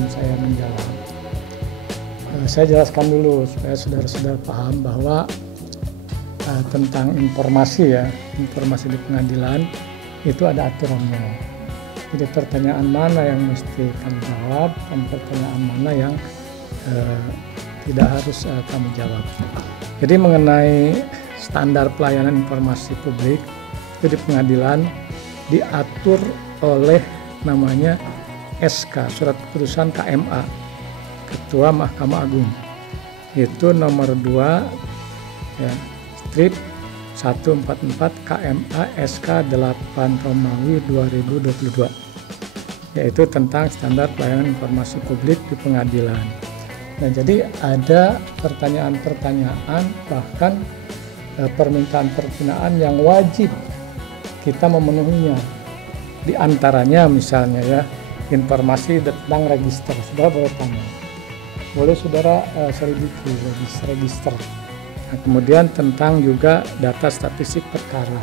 sebelum saya menjawab, saya jelaskan dulu supaya saudara-saudara paham bahwa tentang informasi informasi di pengadilan itu ada aturannya. Jadi pertanyaan mana yang mesti kami jawab dan pertanyaan mana yang tidak harus kami jawab. Jadi mengenai standar pelayanan informasi publik itu di pengadilan diatur oleh namanya SK, Surat Keputusan KMA, Ketua Mahkamah Agung. Itu nomor 2 ya, strip 144 KMA SK 8 Romawi 2022, yaitu tentang standar pelayanan informasi publik di pengadilan. Nah, jadi ada pertanyaan-pertanyaan, bahkan permintaan yang wajib kita memenuhinya. Di antaranya misalnya ya, informasi tentang register. Saudara boleh tanya, boleh saudara selidiki register. Nah, kemudian tentang juga data statistik perkara.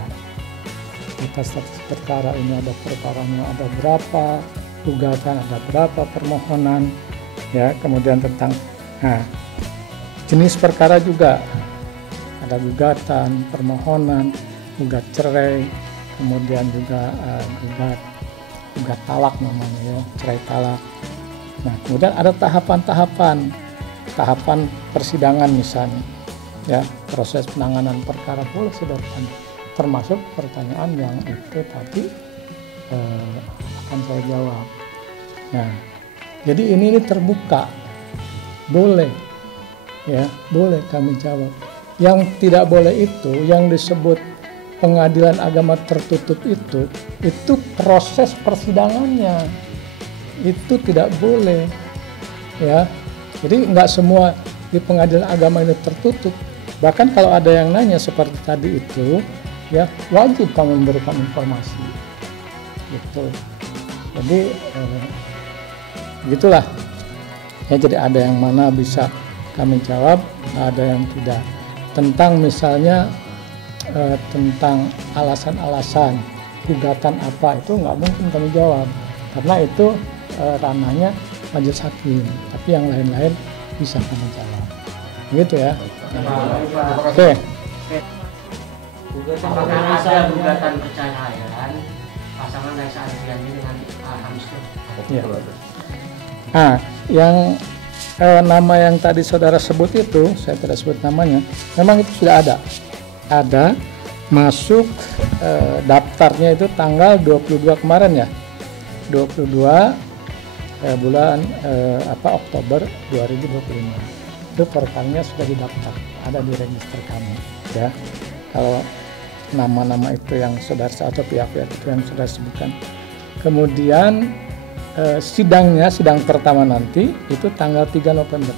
Data statistik perkara ini ada perkaranya, ada berapa gugatan, ada berapa permohonan, ya. Kemudian tentang jenis perkara juga ada gugatan, permohonan, gugat cerai, kemudian juga gugat talak namanya ya, cerai talak. Nah, kemudian ada tahapan persidangan misalnya, ya, proses penanganan perkara boleh saudara tanya, termasuk pertanyaan yang itu tadi akan saya jawab. Nah, jadi ini terbuka, boleh, ya, boleh kami jawab. Yang tidak boleh itu, yang disebut pengadilan agama tertutup itu proses persidangannya itu tidak boleh, ya. Jadi nggak semua di pengadilan agama ini tertutup. Bahkan kalau ada yang nanya seperti tadi itu, ya, wajib kami memberikan informasi, gitu. Jadi gitulah. Ya, jadi ada yang mana bisa kami jawab, ada yang tidak. Tentang misalnya tentang alasan-alasan gugatan apa, itu nggak mungkin kami jawab karena itu ranahnya majelis hakim, tapi yang lain-lain bisa kami jawab, gitu ya. Oke. Apakah ada gugatan perceraian pasangan Raisa Adriani dengan Hamster? Ya. Nah, yang nama yang tadi saudara sebut itu, saya tidak sebut namanya, memang itu sudah ada masuk daftarnya itu tanggal 22 kemarin ya, 22 bulan Oktober 2025. Itu perkaranya sudah didaftar, ada di register kami, ya. Kalau nama-nama itu yang saudara atau pihak-pihak itu yang saudara sebutkan. Kemudian sidang pertama nanti itu tanggal 3 November.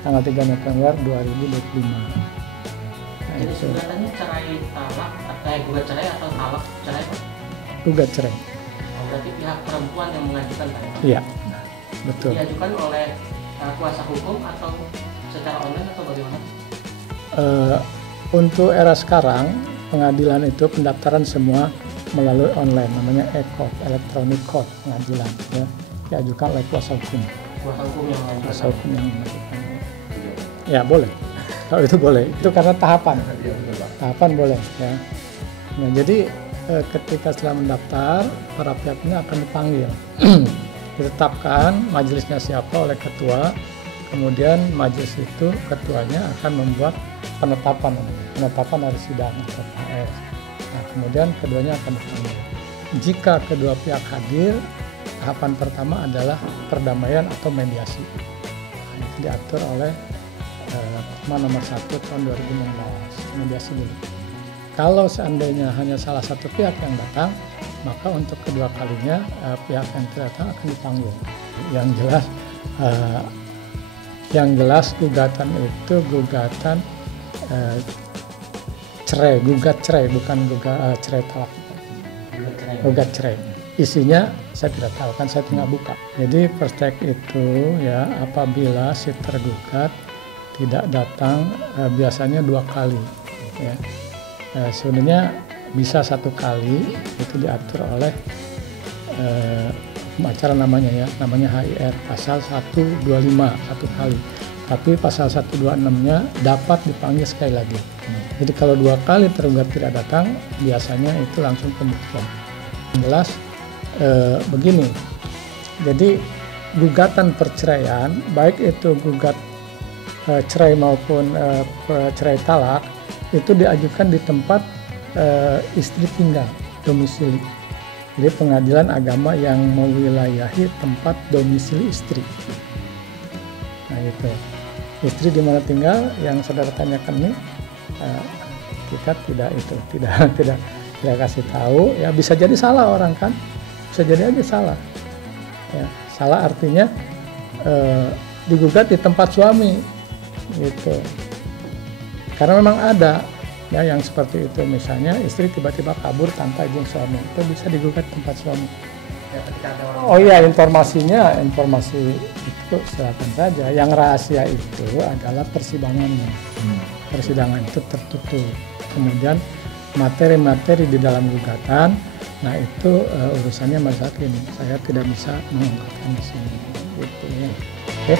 Tanggal 3 November 2025. Nah, jadi sebenarnya cerai talak, gugat cerai atau talak cerai, Pak? Gugat cerai. Oh, berarti pihak perempuan yang mengajukan kan? Iya, betul. Diajukan oleh kuasa hukum atau secara online atau bagaimana? Untuk era sekarang pengadilan itu pendaftaran semua melalui online, namanya e-court, electronic court pengadilan, ya, diajukan oleh kuasa hukum. Kuasa hukum yang mengajukan. Kuasa hukum yang mengajukan. Ya boleh, kalau itu boleh, itu karena tahapan boleh, ya. Nah, jadi ketika setelah mendaftar, para pihak ini akan dipanggil, ditetapkan majelisnya siapa oleh ketua, kemudian majelis itu ketuanya akan membuat penetapan dari sidang TPS. Nah, kemudian keduanya akan dipanggil. Jika kedua pihak hadir, tahapan pertama adalah perdamaian atau mediasi. Nah, itu diatur oleh nomor 1 tahun 2016, mediasi dulu. Kalau seandainya hanya salah satu pihak yang datang, maka untuk kedua kalinya pihak yang tidak datang akan dipanggil. Yang jelas gugatan itu gugatan cerai, gugat cerai, bukan cerai talak. Gugat cerai. Isinya saya tidak tahu, kan saya tinggal buka. Jadi pertek itu ya, apabila si tergugat tidak datang biasanya 2 kali, ya. Sebenarnya bisa 1 kali, itu diatur oleh acara namanya ya, namanya HIR pasal 125 satu kali. Tapi pasal 126-nya dapat dipanggil sekali lagi. Jadi kalau 2 kali tergugat tidak datang, biasanya itu langsung pembuktian. Jelas begini. Jadi gugatan perceraian, baik itu gugat cerai maupun cerai talak, itu diajukan di tempat istri tinggal, domisili. Jadi pengadilan agama yang mewilayahi tempat domisili istri. Nah itu, istri di mana tinggal yang saudara tanyakan ini, kita tidak kasih tahu. Ya bisa jadi salah orang kan, bisa jadi aja salah. Ya, salah artinya digugat di tempat suami, gitu. Karena memang ada ya yang seperti itu, misalnya istri tiba-tiba kabur tanpa izin suami, itu bisa digugat tempat suami. Ya, ketika ada orang Oh iya, informasi itu silakan saja. Yang rahasia itu adalah persidangannya. Persidangan itu tertutup. Kemudian materi-materi di dalam gugatan, nah itu urusannya majelis hakim. Saya tidak bisa mengungkapkan di sini. Gitu ya. Oke.